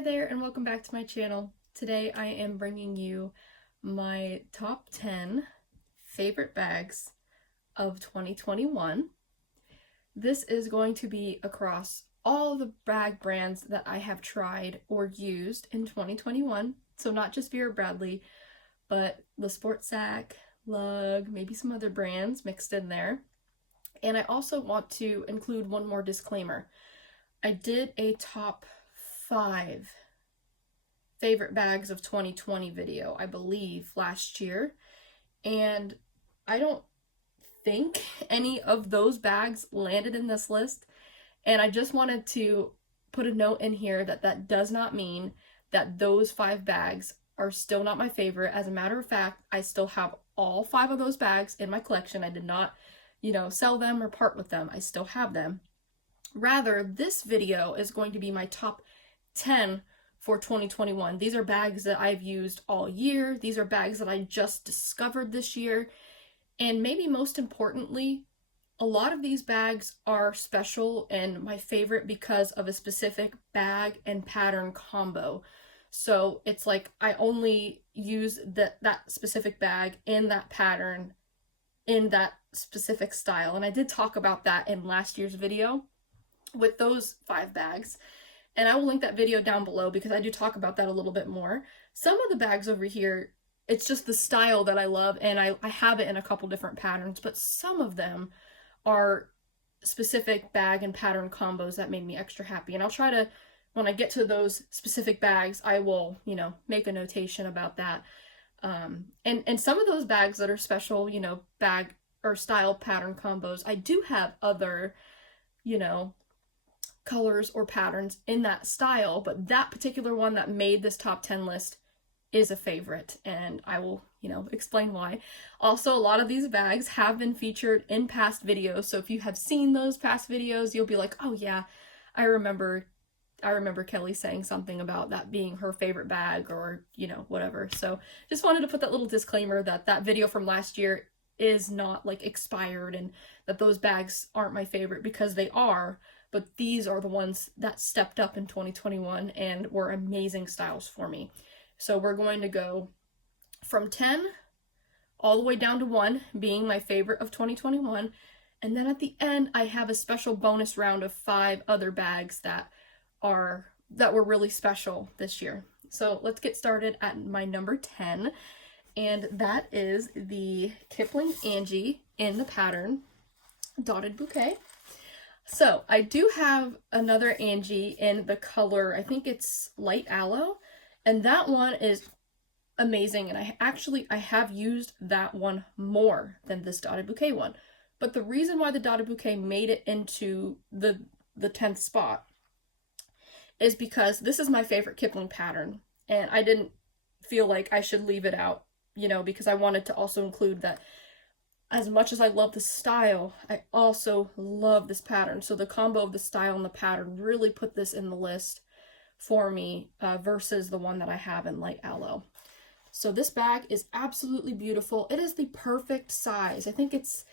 Hi there and welcome back to my channel. Today I am bringing you my top 10 favorite bags of 2021. This is going to be across all the bag brands that I have tried or used in 2021. So not just Vera Bradley, but Lesportsac, Lug, maybe some other brands mixed in there. And I also want to include one more disclaimer. I did a top 5 favorite bags of 2020 video, I believe, last year, and I don't think any of those bags landed in this list, and I just wanted to put a note in here that that does not mean that those 5 bags are still not my favorite. As a matter of fact, I still have all 5 of those bags in my collection. I did not, sell them or part with them. I still have them. Rather, this video is going to be my top 10 for 2021. These are bags that I've used all year. These are bags that I just discovered this year. And maybe most importantly, a lot of these bags are special and my favorite because of a specific bag and pattern combo. So it's like I only use that specific bag in that pattern in that specific style. And I did talk about that in last year's video with those 5 bags. And I will link that video down below because I do talk about that a little bit more. Some of the bags over here, it's just the style that I love, and I have it in a couple different patterns, but some of them are specific bag and pattern combos that made me extra happy. And I'll try to, when I get to those specific bags, I will, make a notation about that. And some of those bags that are special, bag or style pattern combos, I do have other, colors or patterns in that style, but that particular one that made this top 10 list is a favorite, and I will, explain why. Also, a lot of these bags have been featured in past videos, so if you have seen those past videos, you'll be like, oh yeah, I remember Kelly saying something about that being her favorite bag, or, whatever. So just wanted to put that little disclaimer that that video from last year is not like expired and that those bags aren't my favorite, because they are. But these are the ones that stepped up in 2021 and were amazing styles for me. So we're going to go from 10 all the way down to 1 being my favorite of 2021. And then at the end, I have a special bonus round of 5 other bags that were really special this year. So let's get started at my number 10. And that is the Kipling Angie in the pattern Dotted Bouquet. So I do have another Angie in the color, I think it's light aloe, and that one is amazing, and I have used that one more than this Dotted Bouquet one. But the reason why the Dotted Bouquet made it into the 10th spot is because this is my favorite Kipling pattern, and I didn't feel like I should leave it out, because I wanted to also include that as much as I love the style, I also love this pattern. So the combo of the style and the pattern really put this in the list for me versus the one that I have in light aloe. So this bag is absolutely beautiful. It is the perfect size. I think it's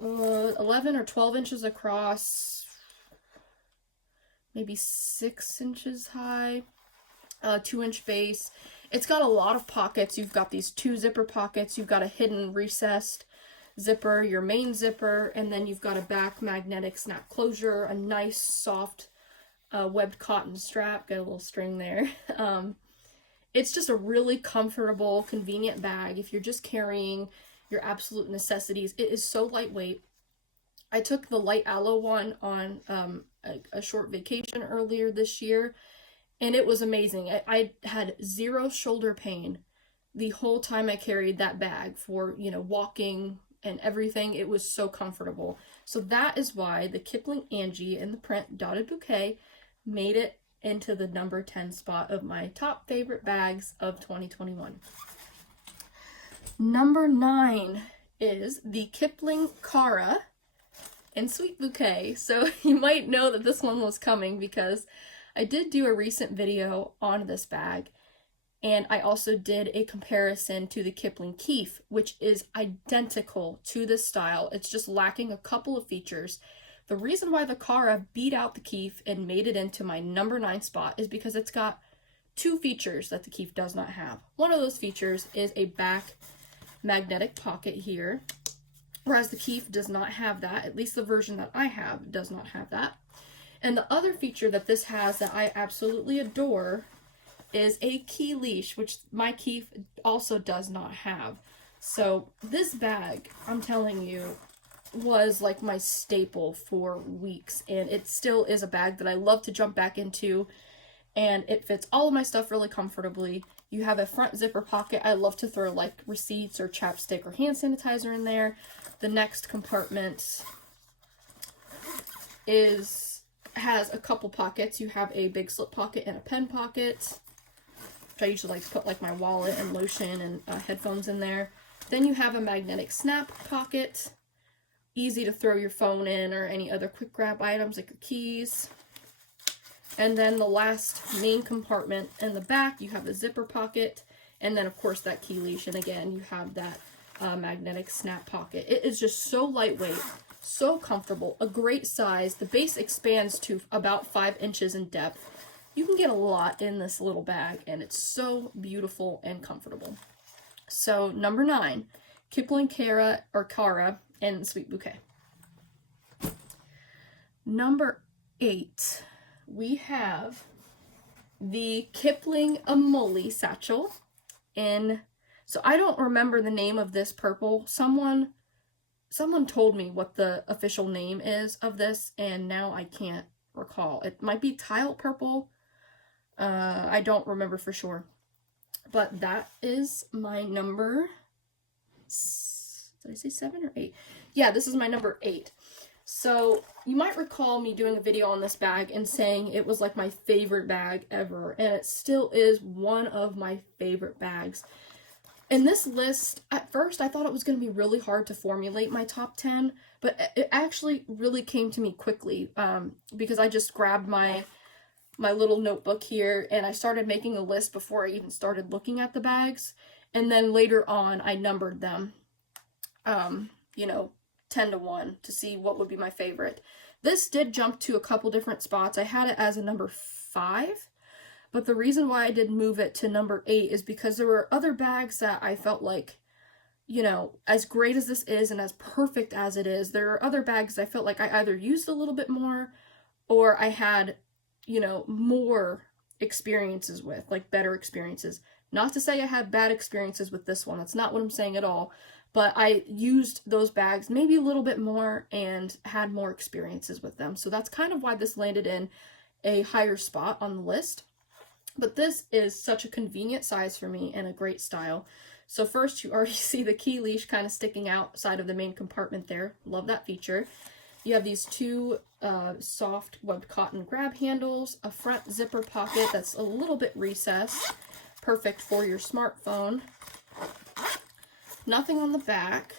11 or 12 inches across, maybe 6 inches high, 2-inch base. It's got a lot of pockets. You've got these 2 zipper pockets. You've got a hidden recessed zipper, your main zipper, and then you've got a back magnetic snap closure, a nice soft webbed cotton strap, got a little string there. It's just a really comfortable, convenient bag if you're just carrying your absolute necessities. It is so lightweight. I took the light aloe one on a short vacation earlier this year, and it was amazing. I had 0 shoulder pain the whole time I carried that bag for, walking and everything. It was so comfortable. So that is why the Kipling Angie in the print Dotted Bouquet made it into the number 10 spot of my top favorite bags of 2021. Number 9 is the Kipling Cara in Sweet Bouquet. So you might know that this one was coming because I did do a recent video on this bag. And I also did a comparison to the Kipling Keef, which is identical to this style. It's just lacking a couple of features. The reason why the Cara beat out the Kif and made it into my number 9 spot is because it's got 2 features that the Kif does not have. One of those features is a back magnetic pocket here, whereas the Kif does not have that. At least the version that I have does not have that. And the other feature that this has that I absolutely adore is a key leash, which my Kif also does not have. So this bag, I'm telling you, was like my staple for weeks, and it still is a bag that I love to jump back into, and it fits all of my stuff really comfortably. You have a front zipper pocket. I love to throw like receipts or chapstick or hand sanitizer in there. The next compartment has a couple pockets. You have a big slip pocket and a pen pocket, which I usually like to put like my wallet and lotion and headphones in there. Then you have a magnetic snap pocket, easy to throw your phone in or any other quick grab items like your keys. And then the last main compartment in the back, you have a zipper pocket, and then of course that key leash, and again you have that magnetic snap pocket. It is just so lightweight, so comfortable, a great size. The base expands to about 5 inches in depth. You can get a lot in this little bag, and it's so beautiful and comfortable. So number 9, Kipling Cara and Sweet Bouquet. Number 8, we have the Kipling Emoli satchel so I don't remember the name of this purple. Someone told me what the official name is of this, and now I can't recall. It might be tile purple. I don't remember for sure. But that is my number, did I say 7 or 8? Yeah, this is my number 8. So you might recall me doing a video on this bag and saying it was like my favorite bag ever, and it still is one of my favorite bags. In this list, at first I thought it was going to be really hard to formulate my top 10, but it actually really came to me quickly because I just grabbed my little notebook here and I started making a list before I even started looking at the bags, and then later on I numbered them, 10 to 1 to see what would be my favorite. This did jump to a couple different spots. I had it as a number 5, but the reason why I did move it to number 8 is because there were other bags that I felt like, as great as this is and as perfect as it is, there are other bags I felt like I either used a little bit more or I had, more experiences with, like better experiences. Not to say I had bad experiences with this one. That's not what I'm saying at all. But I used those bags maybe a little bit more and had more experiences with them. So that's kind of why this landed in a higher spot on the list. But this is such a convenient size for me and a great style. So first, you already see the key leash kind of sticking outside of the main compartment there. Love that feature. You have these 2 soft webbed cotton grab handles, a front zipper pocket that's a little bit recessed, perfect for your smartphone. Nothing on the back.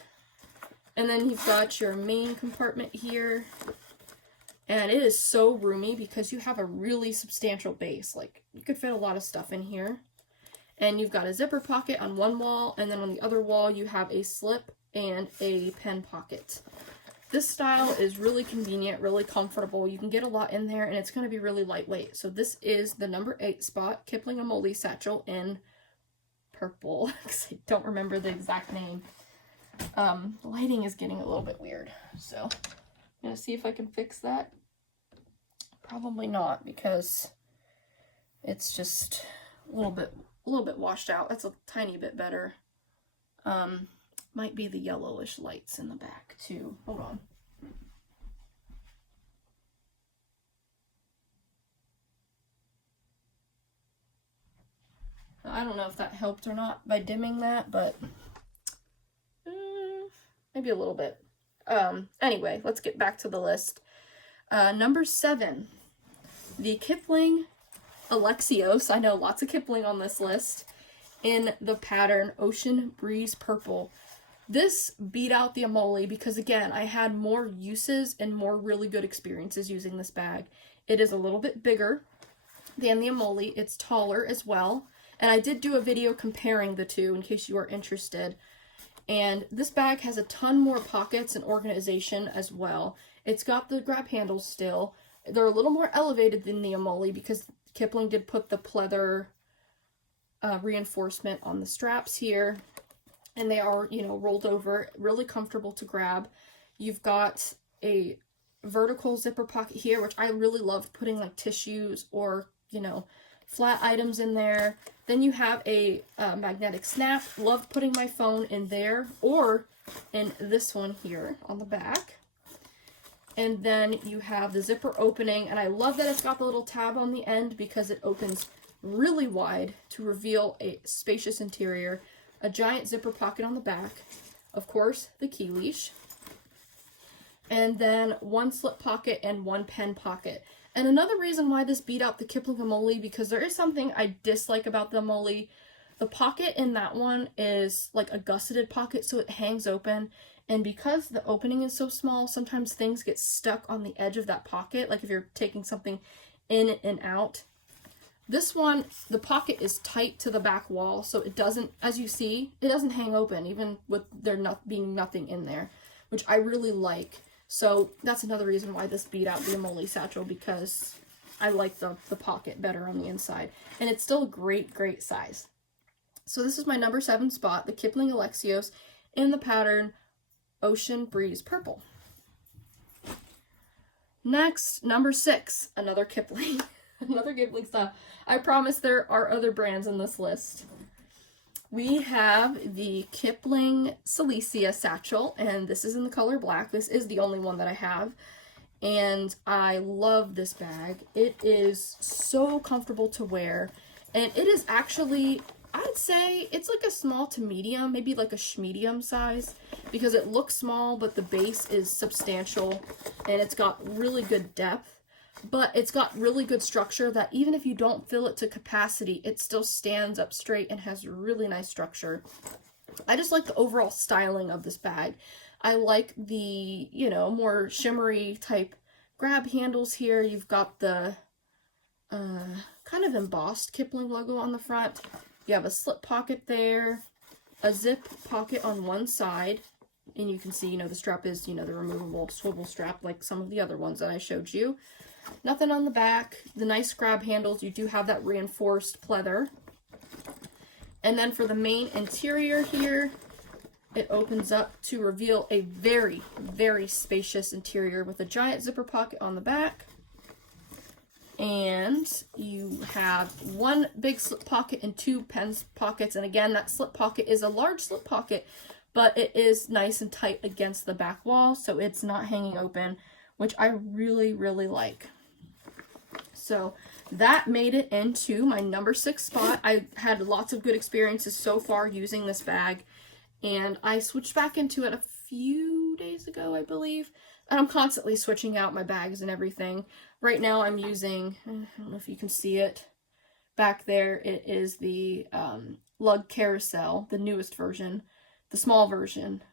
And then you've got your main compartment here. And it is so roomy because you have a really substantial base. Like, you could fit a lot of stuff in here. And you've got a zipper pocket on one wall, and then on the other wall you have a slip and a pen pocket. This style is really convenient, really comfortable. You can get a lot in there, and it's going to be really lightweight. So this is the number 8 spot, Kipling Emoli satchel in purple, because I don't remember the exact name. The lighting is getting a little bit weird, so I'm going to see if I can fix that. Probably not, because it's just a little bit washed out. That's a tiny bit better. Might be the yellowish lights in the back too. Hold on. I don't know if that helped or not by dimming that, but maybe a little bit. Anyway, let's get back to the list. Number 7, the Kipling Alexios. I know lots of Kipling on this list, in the pattern Ocean Breeze Purple. This beat out the Emoli because, again, I had more uses and more really good experiences using this bag. It is a little bit bigger than the Emoli. It's taller as well. And I did do a video comparing the two in case you are interested. And this bag has a ton more pockets and organization as well. It's got the grab handles still. They're a little more elevated than the Emoli because Kipling did put the pleather reinforcement on the straps here. And they are, you know, rolled over, really comfortable to grab. You've got a vertical zipper pocket here, which I really love putting like tissues or, you know, flat items in there. Then you have a magnetic snap. Love putting my phone in there or in this one here on the back. And then you have the zipper opening, and I love that it's got the little tab on the end because it opens really wide to reveal a spacious interior. A giant zipper pocket on the back, of course, the key leash, and then one slip pocket and one pen pocket. And another reason why this beat out the Kipling Emoli, because there is something I dislike about the Emoli. The pocket in that one is like a gusseted pocket, so it hangs open. And because the opening is so small, sometimes things get stuck on the edge of that pocket, like if you're taking something in and out. This one, the pocket is tight to the back wall, so it doesn't, as you see, it doesn't hang open, even with there not being nothing in there, which I really like. So that's another reason why this beat out the Emoli satchel, because I like the pocket better on the inside. And it's still a great, great size. So this is my number 7 spot, the Kipling Alexios in the pattern Ocean Breeze Purple. Next, number 6, another Kipling. Another Kipling style. I promise there are other brands in this list. We have the Kipling Silesia satchel, and this is in the color black. This is the only one that I have, and I love this bag. It is so comfortable to wear, and it is actually, I'd say, it's like a small to medium, maybe like a medium size, because it looks small, but the base is substantial, and it's got really good depth. But it's got really good structure that even if you don't fill it to capacity, it still stands up straight and has really nice structure. I just like the overall styling of this bag. I like the, you know, more shimmery type grab handles here. You've got the kind of embossed Kipling logo on the front. You have a slip pocket there, a zip pocket on one side, and you can see, you know, the strap is, you know, the removable swivel strap like some of the other ones that I showed you. Nothing on the back. The nice grab handles, you do have that reinforced pleather. And then for the main interior here, it opens up to reveal a very, very spacious interior with a giant zipper pocket on the back. And you have one big slip pocket and 2 pen pockets. And again, that slip pocket is a large slip pocket, but it is nice and tight against the back wall, so it's not hanging open, which I really, really like. So that made it into my number 6 spot. I had lots of good experiences so far using this bag, and I switched back into it a few days ago, I believe. And I'm constantly switching out my bags and everything. Right now I'm using, I don't know if you can see it back there, it is the Lug Carousel, the newest version, the small version,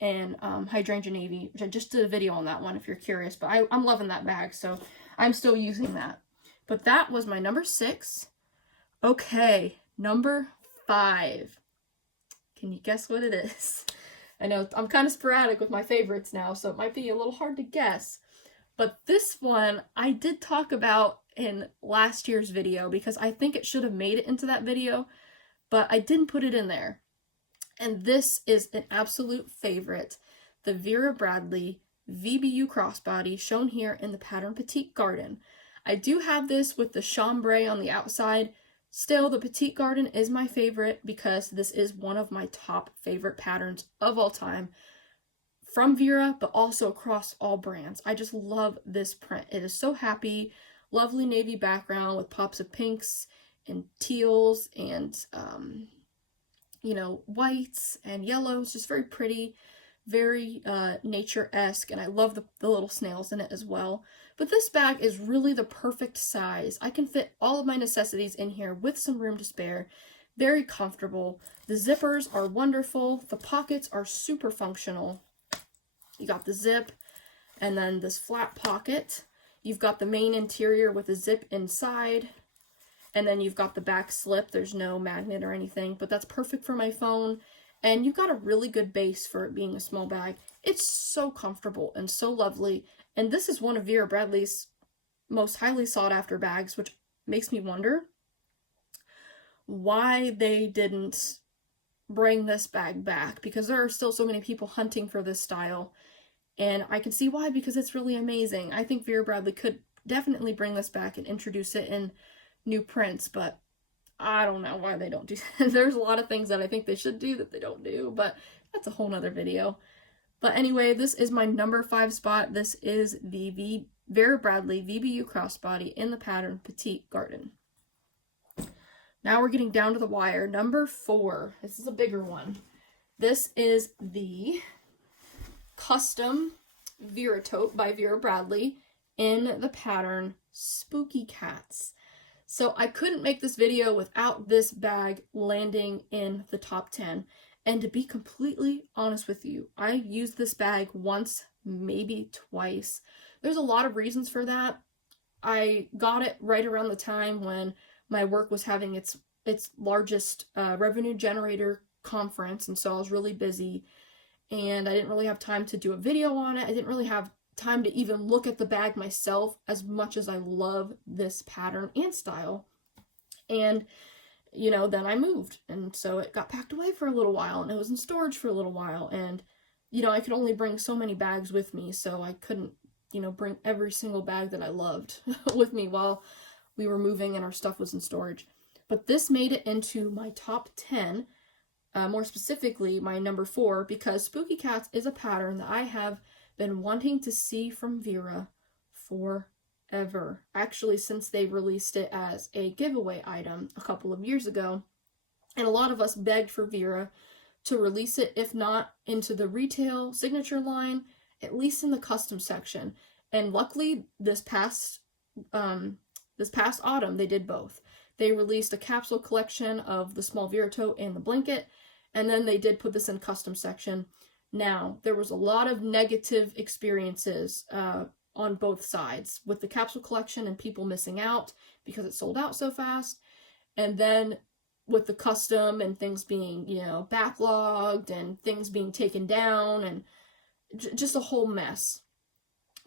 and Hydrangea Navy, which I just did a video on that one if you're curious, but I'm loving that bag, so I'm still using that. But that was my number 6. Okay, number 5. Can you guess what it is? I know I'm kind of sporadic with my favorites now, so it might be a little hard to guess. But this one I did talk about in last year's video because I think it should have made it into that video, but I didn't put it in there. And this is an absolute favorite, the Vera Bradley VBU Crossbody, shown here in the pattern Petite Garden. I do have this with the chambray on the outside. Still, the Petite Garden is my favorite because this is one of my top favorite patterns of all time from Vera, but also across all brands. I just love this print. It is so happy, lovely navy background with pops of pinks and teals and, you know, whites and yellows, just very pretty, very nature-esque, and I love the little snails in it as well. But this bag is really the perfect size. I can fit all of my necessities in here with some room to spare. Very comfortable. The zippers are wonderful. The pockets are super functional. You got the zip and then this flat pocket. You've got the main interior with a zip inside. And then you've got the back slip. There's no magnet or anything, but that's perfect for my phone. And you've got a really good base for it being a small bag. It's so comfortable and so lovely. And this is one of Vera Bradley's most highly sought after bags, which makes me wonder why they didn't bring this bag back, because there are still so many people hunting for this style. And I can see why, because it's really amazing. I think Vera Bradley could definitely bring this back and introduce it in new prints, but I don't know why they don't do that. There's a lot of things that I think they should do that they don't do, but that's a whole nother video. But anyway, this is my number 5 spot. This is the Vera Bradley VBU Crossbody in the pattern Petite Garden. Now we're getting down to the wire. Number 4. This is a bigger one. This is the custom Vera Tote by Vera Bradley in the pattern Spooky Cats. So I couldn't make this video without this bag landing in the top 10. And to be completely honest with you, I used this bag once, maybe twice. There's a lot of reasons for that. I got it right around the time when my work was having its largest revenue generator conference, and so I was really busy, and I didn't really have time to do a video on it. I didn't really have time to even look at the bag myself, as much as I love this pattern and style. And you know, then I moved, and so it got packed away for a little while, and it was in storage for a little while, and you know, I could only bring so many bags with me, so I couldn't, you know, bring every single bag that I loved with me while we were moving and our stuff was in storage. But this made it into my top 10, more specifically my number 4, because Spooky Cats is a pattern that I have been wanting to see from Vera forever. Actually, since they released it as a giveaway item a couple of years ago. And a lot of us begged for Vera to release it, if not into the retail signature line, at least in the custom section. And luckily, this past autumn, they did both. They released a capsule collection of the small Vera tote and the blanket, and then they did put this in custom section. Now, there was a lot of negative experiences on both sides with the capsule collection and people missing out because it sold out so fast, and then with the custom and things being, you know, backlogged and things being taken down and just a whole mess.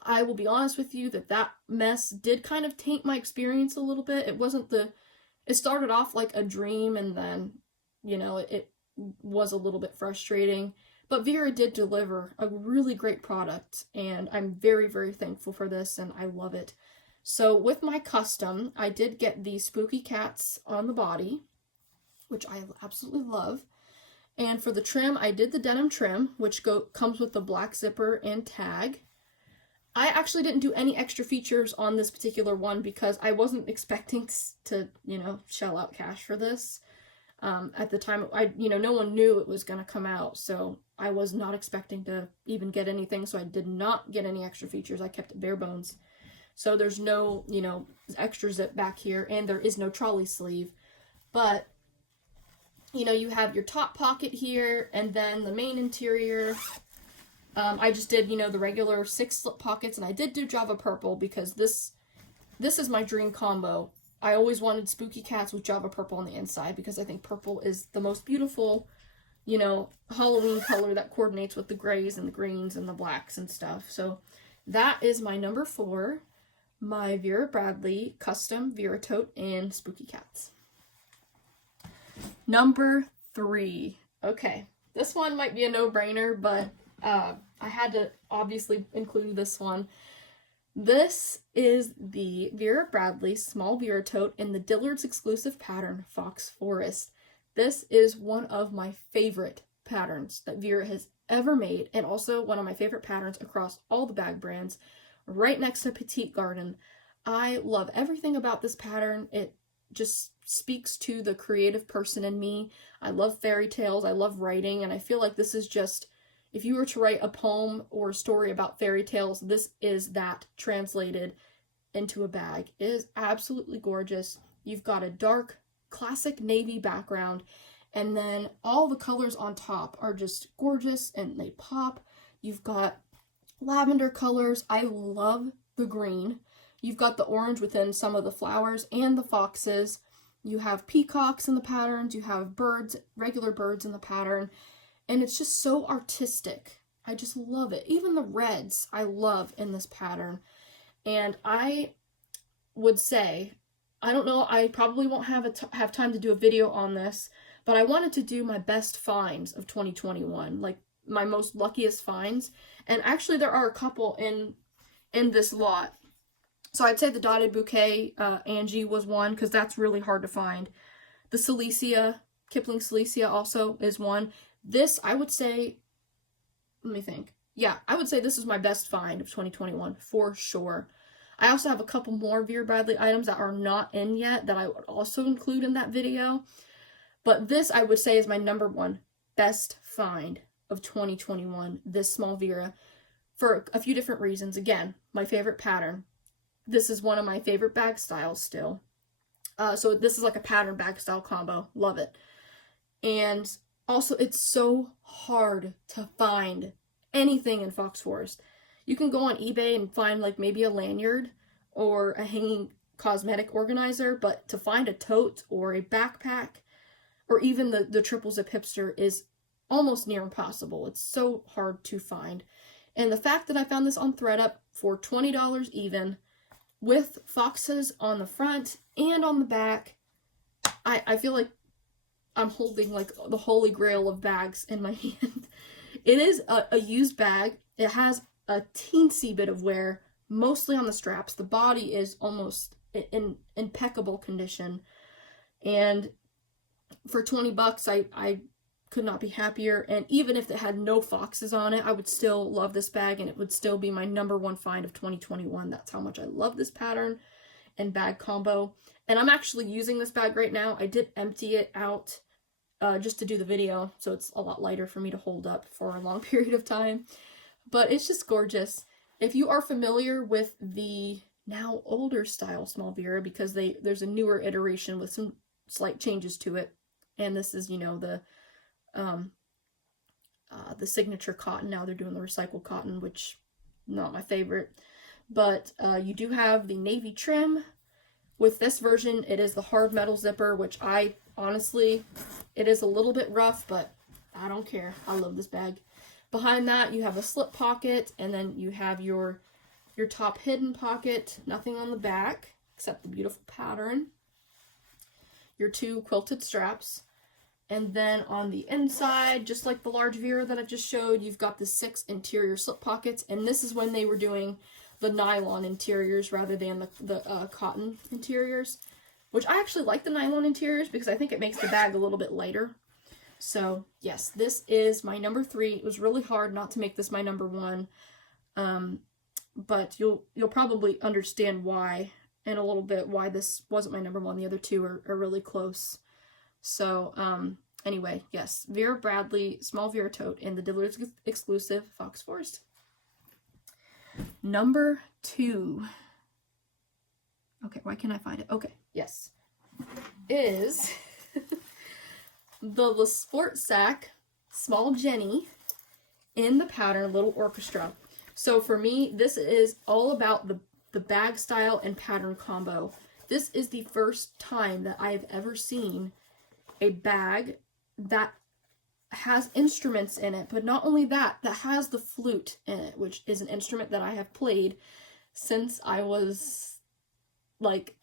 I will be honest with you that mess did kind of taint my experience a little bit. It started off like a dream, and then, you know, it was a little bit frustrating. But Vera did deliver a really great product, and I'm very, very thankful for this, and I love it. So with my custom, I did get the Spooky Cats on the body, which I absolutely love. And for the trim, I did the denim trim, which comes with the black zipper and tag. I actually didn't do any extra features on this particular one because I wasn't expecting to, you know, shell out cash for this. At the time, no one knew it was going to come out, so I was not expecting to even get anything, so I did not get any extra features. I kept it bare bones. So there's no, you know, extra zip back here, and there is no trolley sleeve. But, you know, you have your top pocket here, and then the main interior. I just did, you know, the regular 6 slip pockets, and I did do Java Purple because this is my dream combo. I always wanted Spooky Cats with Java Purple on the inside because I think purple is the most beautiful, you know, Halloween color that coordinates with the grays and the greens and the blacks and stuff. So that is my number 4, my Vera Bradley custom Vera tote and Spooky Cats. Number 3. Okay, this one might be a no-brainer, but I had to obviously include this one. This is the Vera Bradley small Vera tote in the Dillard's exclusive pattern Fox Forest. This is one of my favorite patterns that Vera has ever made, and also one of my favorite patterns across all the bag brands, right next to Petite Garden. I love everything about this pattern. It just speaks to the creative person in me. I love fairy tales, I love writing, and I feel like this is just, if you were to write a poem or a story about fairy tales, this is that translated into a bag. It is absolutely gorgeous. You've got a dark, classic navy background, and then all the colors on top are just gorgeous and they pop. You've got lavender colors. I love the green. You've got the orange within some of the flowers and the foxes. You have peacocks in the patterns. You have birds, regular birds in the pattern. And it's just so artistic. I just love it. Even the reds I love in this pattern. And I would say, I don't know, I probably won't have time to do a video on this, but I wanted to do my best finds of 2021, like my most luckiest finds. And actually there are a couple in this lot. So I'd say the Dotted Bouquet, Angie was one, because that's really hard to find. The Silesia, Kipling Silesia also is one. This, I would say, let me think. Yeah, I would say this is my best find of 2021, for sure. I also have a couple more Vera Bradley items that are not in yet that I would also include in that video. But this, I would say, is my #1 best find of 2021, this small Vera, for a few different reasons. Again, my favorite pattern. This is one of my favorite bag styles still. So this is like a pattern bag style combo. Love it. And also, it's so hard to find anything in Fox Forest. You can go on eBay and find like maybe a lanyard or a hanging cosmetic organizer, but to find a tote or a backpack or even the triple zip hipster is almost near impossible. It's so hard to find. And the fact that I found this on ThredUp for $20 even, with foxes on the front and on the back, I feel like I'm holding like the holy grail of bags in my hand. It is a used bag. It has a teensy bit of wear, mostly on the straps. The body is almost in impeccable condition. And for 20 bucks, I could not be happier. And even if it had no foxes on it, I would still love this bag, and it would still be my #1 find of 2021. That's how much I love this pattern and bag combo. And I'm actually using this bag right now. I did empty it out just to do the video, so it's a lot lighter for me to hold up for a long period of time. But it's just gorgeous. If you are familiar with the now older style small Vera, because there's a newer iteration with some slight changes to it, and this is, you know, the signature cotton. Now they're doing the recycled cotton, which not my favorite. But you do have the navy trim. With this version, it is the hard metal zipper, which I honestly, it is a little bit rough, but I don't care. I love this bag. Behind that, you have a slip pocket, and then you have your top hidden pocket. Nothing on the back except the beautiful pattern. Your 2 quilted straps. And then on the inside, just like the large Vera that I just showed, you've got the 6 interior slip pockets. And this is when they were doing the nylon interiors rather than the cotton interiors. Which I actually like the nylon interiors because I think it makes the bag a little bit lighter. So, yes, this is my #3. It was really hard not to make this my #1. But you'll probably understand why in a little bit why this wasn't my #1. The other two are really close. So, anyway, yes, Vera Bradley, small Vera tote in the Dillard exclusive Fox Forest. #2. Okay, why can't I find it? Okay, yes. Is the Lesportsac small Jenni in the pattern Little Orchestra. So for me, this is all about the bag style and pattern combo. This is the first time that I've ever seen a bag that has instruments in it, but not only that, that has the flute in it, which is an instrument that I have played since I was like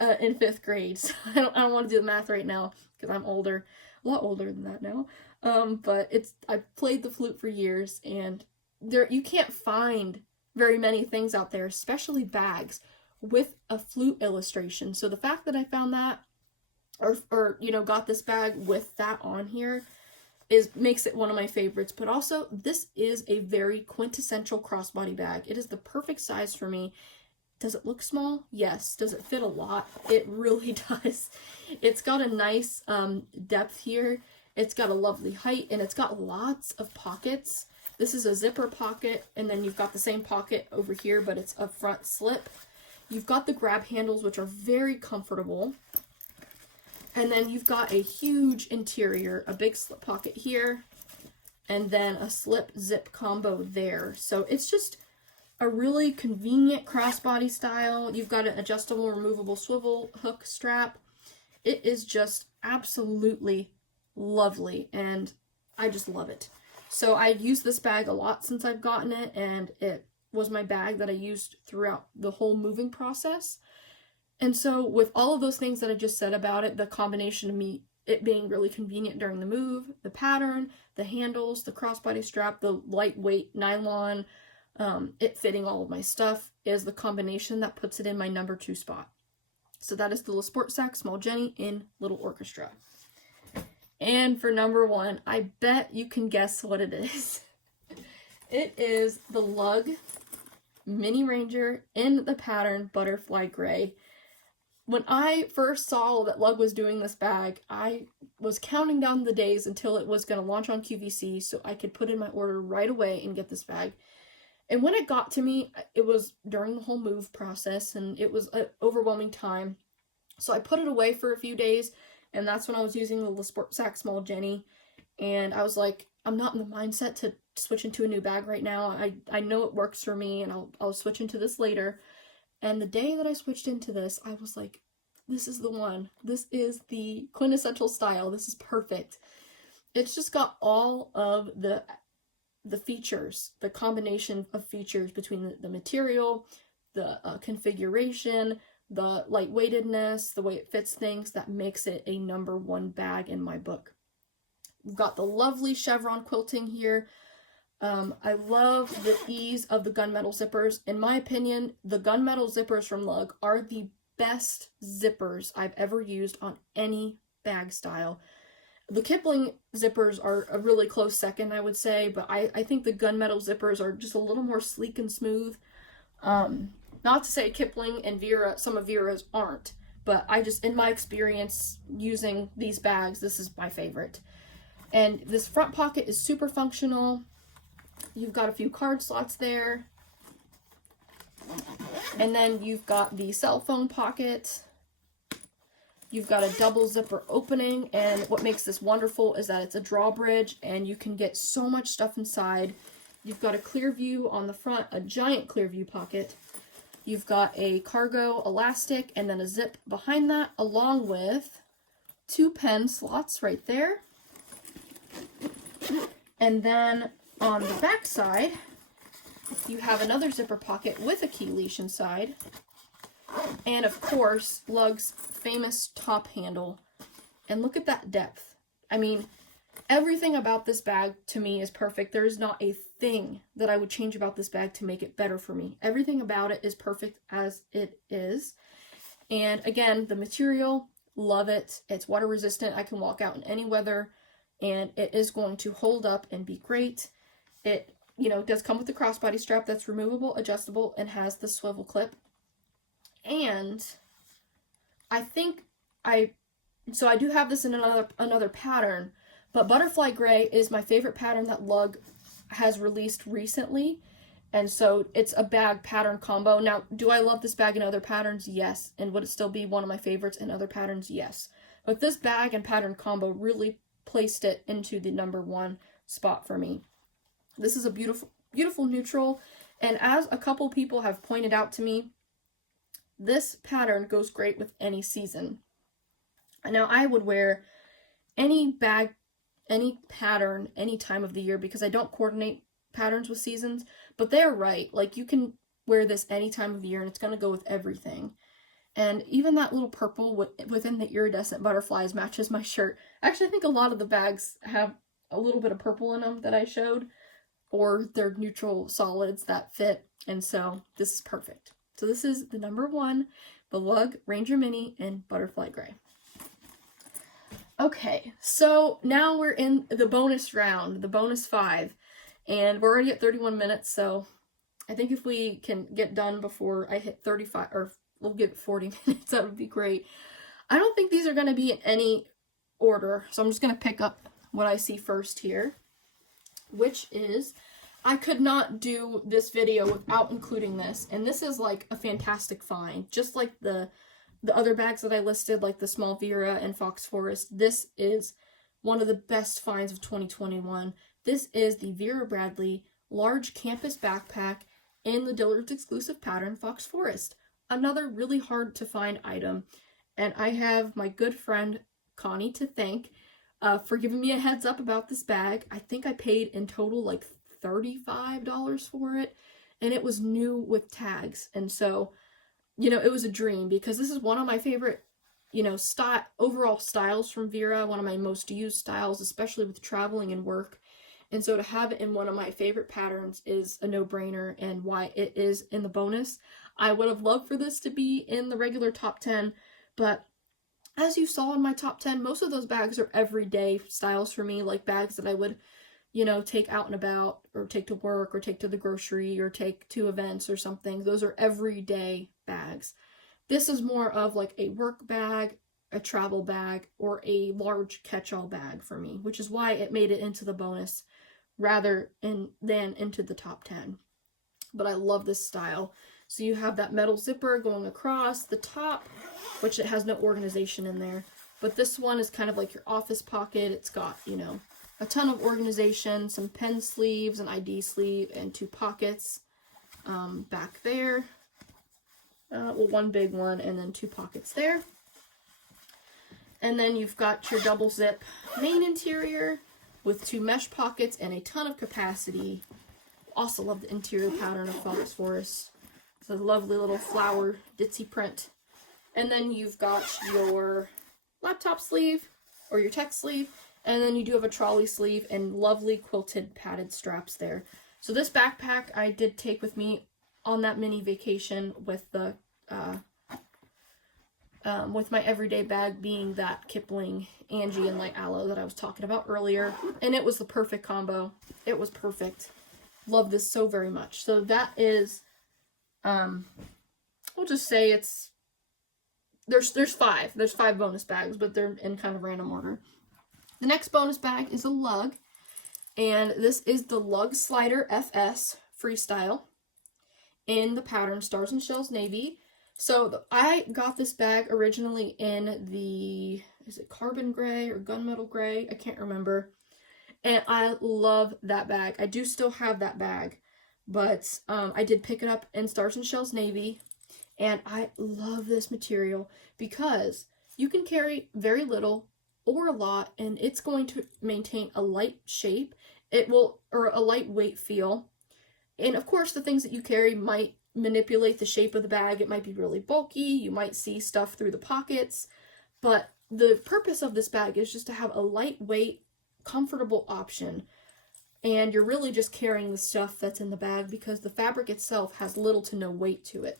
in 5th grade. So I don't want to do the math right now because I'm older, a lot older than that now. But I've played the flute for years, and you can't find very many things out there, especially bags with a flute illustration. So the fact that I found that, or you know, got this bag with that on here, makes it one of my favorites. But also, this is a very quintessential crossbody bag. It is the perfect size for me. Does it look small? Yes. Does it fit a lot? It really does. It's got a nice depth here. It's got a lovely height, and it's got lots of pockets. This is a zipper pocket, and then you've got the same pocket over here, but it's a front slip. You've got the grab handles, which are very comfortable. And then you've got a huge interior, a big slip pocket here, and then a slip zip combo there. So it's just a really convenient crossbody style. You've got an adjustable, removable swivel hook strap. It is just absolutely lovely, and I just love it. So I've used this bag a lot since I've gotten it, and it was my bag that I used throughout the whole moving process. And so with all of those things that I just said about it, the combination of it being really convenient during the move, the pattern, the handles, the crossbody strap, the lightweight nylon, it fitting all of my stuff, is the combination that puts it in my number 2 spot. So that is the Lesportsac Small Jenni in Little Orchestra. And for number 1, I bet you can guess what it is. It is the Lug Mini Ranger in the pattern Butterfly Gray. When I first saw that Lug was doing this bag, I was counting down the days until it was going to launch on QVC so I could put in my order right away and get this bag. And when it got to me, it was during the whole move process, and it was an overwhelming time. So I put it away for a few days, and that's when I was using the Lesportsac Small Jenni. And I was like, I'm not in the mindset to switch into a new bag right now. I know it works for me, and I'll switch into this later. And the day that I switched into this, I was like, this is the one. This is the quintessential style. This is perfect. It's just got all of the features, the combination of features between the material, the configuration, the lightweightedness, the way it fits things, that makes it a number 1 bag in my book. We've got the lovely chevron quilting here. I love the ease of the gunmetal zippers. In my opinion, the gunmetal zippers from Lug are the best zippers I've ever used on any bag style. The Kipling zippers are a really close second, I would say, but I think the gunmetal zippers are just a little more sleek and smooth. Not to say Kipling and Vera, some of Vera's aren't, but I just, in my experience using these bags, this is my favorite. And this front pocket is super functional. You've got a few card slots there. And then you've got the cell phone pocket. You've got a double zipper opening, and what makes this wonderful is that it's a drawbridge and you can get so much stuff inside. You've got a clear view on the front, a giant clear view pocket. You've got a cargo elastic and then a zip behind that, along with 2 pen slots right there. And then on the back side, you have another zipper pocket with a key leash inside. And of course, Lug's famous top handle. And look at that depth. I mean, everything about this bag to me is perfect. There is not a thing that I would change about this bag to make it better for me. Everything about it is perfect as it is. And again, the material, love it. It's water resistant. I can walk out in any weather, and it is going to hold up and be great. It, does come with the crossbody strap that's removable, adjustable, and has the swivel clip. And I think I do have this in another pattern, but Butterfly Gray is my favorite pattern that Lug has released recently. And so it's a bag pattern combo. Now, do I love this bag in other patterns? Yes. And would it still be one of my favorites in other patterns? Yes. But this bag and pattern combo really placed it into the number 1 spot for me. This is a beautiful, beautiful neutral. And as a couple people have pointed out to me, this pattern goes great with any season. Now, I would wear any bag, any pattern, any time of the year, because I don't coordinate patterns with seasons, but they're right. Like, you can wear this any time of the year and it's going to go with everything. And even that little purple within the iridescent butterflies matches my shirt. Actually, I think a lot of the bags have a little bit of purple in them that I showed, or they're neutral solids that fit. And so this is perfect. So this is the number 1, the Lug Ranger Mini in Butterfly Gray. Okay, so now we're in the bonus round, the bonus 5, and we're already at 31 minutes, so I think if we can get done before I hit 35, or we'll give it 40 minutes, that would be great. I don't think these are going to be in any order, so I'm just going to pick up what I see first here, which is, I could not do this video without including this, and this is like a fantastic find, just like the other bags that I listed, like the small Vera and Fox Forest. This is one of the best finds of 2021. This is the Vera Bradley large campus backpack in the Dillard's exclusive pattern Fox Forest. Another really hard to find item, and I have my good friend Connie to thank for giving me a heads up about this bag. I think I paid in total like $35 for it, and it was new with tags. And so, you know, it was a dream, because this is one of my favorite, you know, overall styles from Vera, one of my most used styles, especially with traveling and work. And so to have it in one of my favorite patterns is a no-brainer, and why it is in the bonus. I would have loved for this to be in the regular top 10, but as you saw in my top 10, most of those bags are everyday styles for me, like bags that I would, you know, take out and about, or take to work, or take to the grocery, or take to events or something. Those are everyday bags. This is more of like a work bag, a travel bag, or a large catch-all bag for me, which is why it made it into the bonus rather than into the top 10. But I love this style. So you have that metal zipper going across the top, which it has no organization in there. But this one is kind of like your office pocket. It's got, you know, a ton of organization, some pen sleeves, an ID sleeve, and 2 pockets back there. Well, one big one, and then 2 pockets there. And then you've got your double zip main interior with 2 mesh pockets and a ton of capacity. Also love the interior pattern of phosphorus. It's a lovely little flower ditzy print. And then you've got your laptop sleeve, or your tech sleeve, and then you do have a trolley sleeve and lovely quilted padded straps there. So this backpack I did take with me on that mini vacation, with the with my everyday bag being that Kipling, Angie, and Light Aloe that I was talking about earlier. And it was the perfect combo. It was perfect. Love this so very much. So that is, we'll just say it's, there's 5. There's 5 bonus bags, but they're in kind of random order. The next bonus bag is a lug, and this is the Lug Slider FS Freestyle in the pattern Stars and Shells Navy. So I got this bag originally in the, is it carbon gray or gunmetal gray? I can't remember. And I love that bag. I do still have that bag, but I did pick it up in Stars and Shells Navy, and I love this material because you can carry very little or a lot, and it's going to maintain a light shape. It will, or a lightweight feel. And of course, the things that you carry might manipulate the shape of the bag. It might be really bulky. You might see stuff through the pockets. But the purpose of this bag is just to have a lightweight, comfortable option. And you're really just carrying the stuff that's in the bag because the fabric itself has little to no weight to it.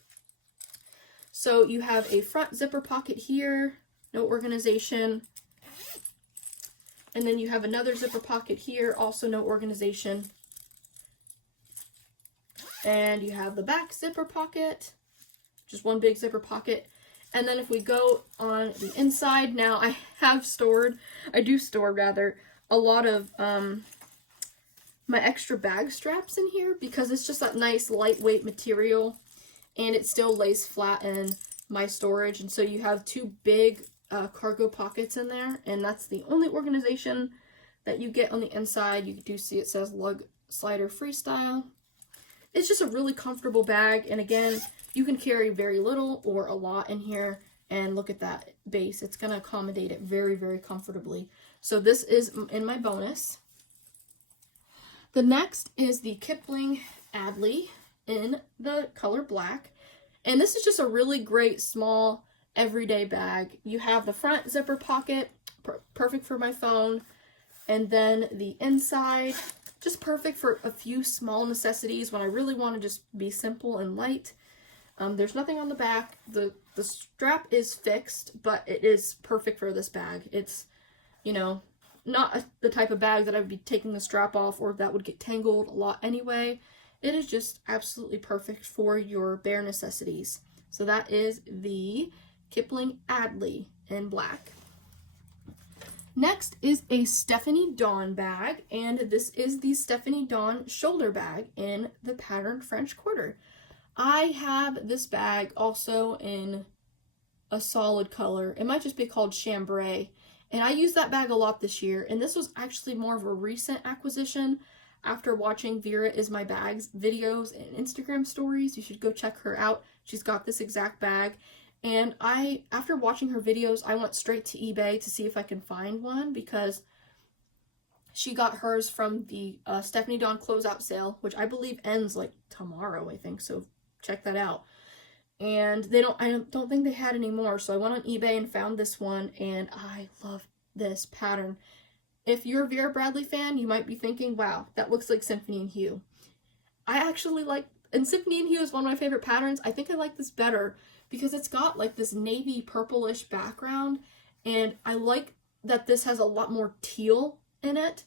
So you have a front zipper pocket here, no organization. And then you have another zipper pocket here, also no organization. And you have the back zipper pocket, just one big zipper pocket. And then if we go on the inside, now I do store a lot of my extra bag straps in here because it's just that nice lightweight material and it still lays flat in my storage. And so you have 2 big cargo pockets in there, and that's the only organization that you get on the inside. You do see it says Lug Slider Freestyle. It's just a really comfortable bag, and again, you can carry very little or a lot in here, and look at that base. It's going to accommodate it very, very comfortably. So this is in my bonus. The next is the Kipling Adley in the color black, and this is just a really great small everyday bag. You have the front zipper pocket, perfect for my phone, and then the inside, just perfect for a few small necessities when I really want to just be simple and light. There's nothing on the back. The strap is fixed, but it is perfect for this bag. It's, you know, not the type of bag that I would be taking the strap off or that would get tangled a lot anyway. It is just absolutely perfect for your bare necessities. So that is the Kipling Adley in black. Next is a Stephanie Dawn bag, and this is the Stephanie Dawn shoulder bag in the pattern French Quarter. I have this bag also in a solid color. It might just be called chambray, and I used that bag a lot this year, and this was actually more of a recent acquisition after watching Vera Is My Bags videos and Instagram stories. You should go check her out. She's got this exact bag, And after watching her videos, I went straight to eBay to see if I can find one, because she got hers from the Stephanie Dawn closeout sale, which I believe ends like tomorrow, I think, so check that out. And I don't think they had any more, so I went on eBay and found this one, and I love this pattern. If you're a Vera Bradley fan, you might be thinking, wow, that looks like Symphony and Hue. I actually like, and Symphony and Hue is one of my favorite patterns. I think I like this better because it's got like this navy purplish background, and I like that this has a lot more teal in it,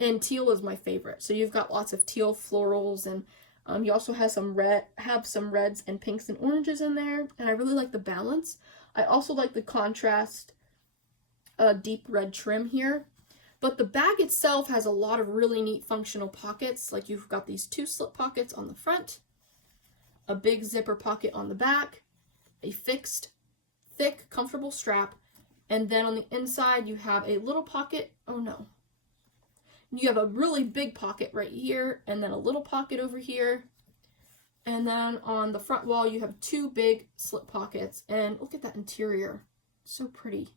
and teal is my favorite. So you've got lots of teal florals, and you also have some reds and pinks and oranges in there, and I really like the balance. I also like the contrast deep red trim here. But the bag itself has a lot of really neat functional pockets. Like you've got these 2 slip pockets on the front, a big zipper pocket on the back, a fixed, thick, comfortable strap, and then on the inside you have a little pocket. Oh no. You have a really big pocket right here, and then a little pocket over here. And then on the front wall you have 2 big slip pockets. And look at that interior. So pretty.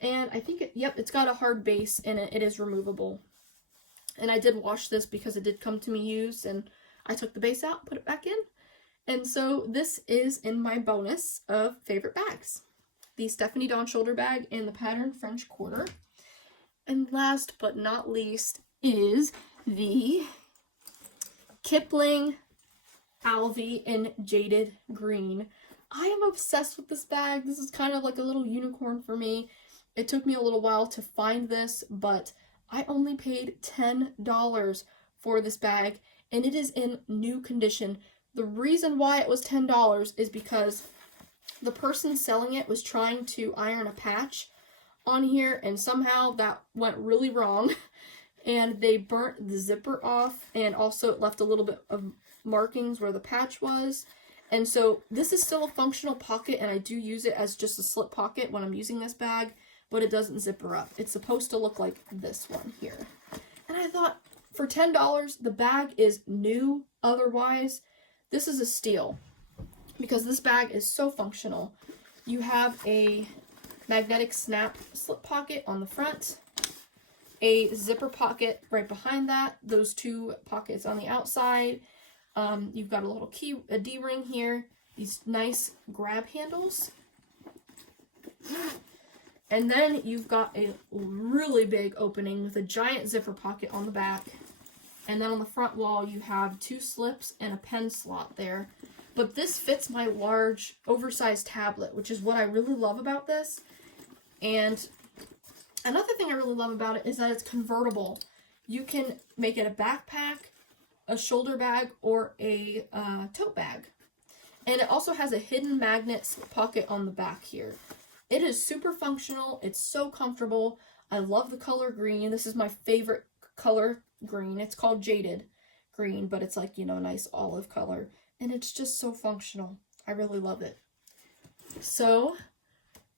And I think it's got a hard base in it. It is removable. And I did wash this because it did come to me used, and I took the base out, put it back in. And so this is in my bonus of favorite bags. The Stephanie Dawn shoulder bag in the pattern French Quarter. And last but not least is the Kipling Alvy in Jaded Green. I am obsessed with this bag. This is kind of like a little unicorn for me. It took me a little while to find this, but I only paid $10 for this bag, and it is in new condition. The reason why it was $10 is because the person selling it was trying to iron a patch on here, and somehow that went really wrong, and they burnt the zipper off, and also it left a little bit of markings where the patch was. And so this is still a functional pocket, and I do use it as just a slip pocket when I'm using this bag, but it doesn't zipper up. It's supposed to look like this one here. And I thought, for $10, the bag is new. Otherwise, this is a steal, because this bag is so functional. You have a magnetic snap slip pocket on the front, a zipper pocket right behind that, those 2 pockets on the outside. You've got a little a D-ring here, these nice grab handles. And then you've got a really big opening with a giant zipper pocket on the back. And then on the front wall, you have 2 slips and a pen slot there. But this fits my large, oversized tablet, which is what I really love about this. And another thing I really love about it is that it's convertible. You can make it a backpack, a shoulder bag, or a tote bag. And it also has a hidden magnet slip pocket on the back here. It is super functional. It's so comfortable. I love the color green. This is my favorite color green. It's called Jaded Green, but it's like, you know, a nice olive color. And it's just so functional. I really love it. So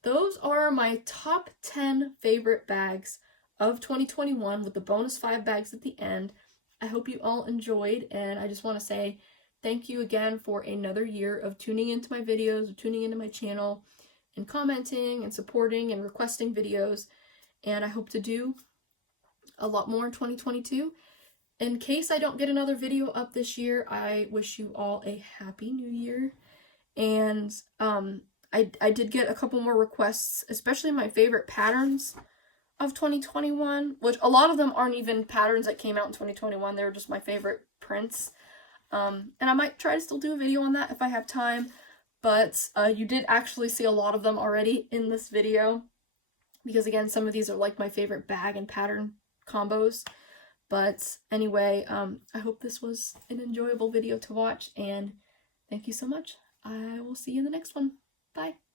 those are my top 10 favorite bags of 2021 with the bonus 5 bags at the end. I hope you all enjoyed, and I just want to say thank you again for another year of tuning into my videos, of tuning into my channel, and commenting and supporting and requesting videos. And I hope to do a lot more in 2022. In case I don't get another video up this year, I wish you all a happy new year. And I did get a couple more requests, especially my favorite patterns of 2021, which a lot of them aren't even patterns that came out in 2021. They're just my favorite prints. And I might try to still do a video on that if I have time. But you did actually see a lot of them already in this video, because again, some of these are like my favorite bag and pattern combos. But anyway, I hope this was an enjoyable video to watch, and thank you so much. I will see you in the next one. Bye.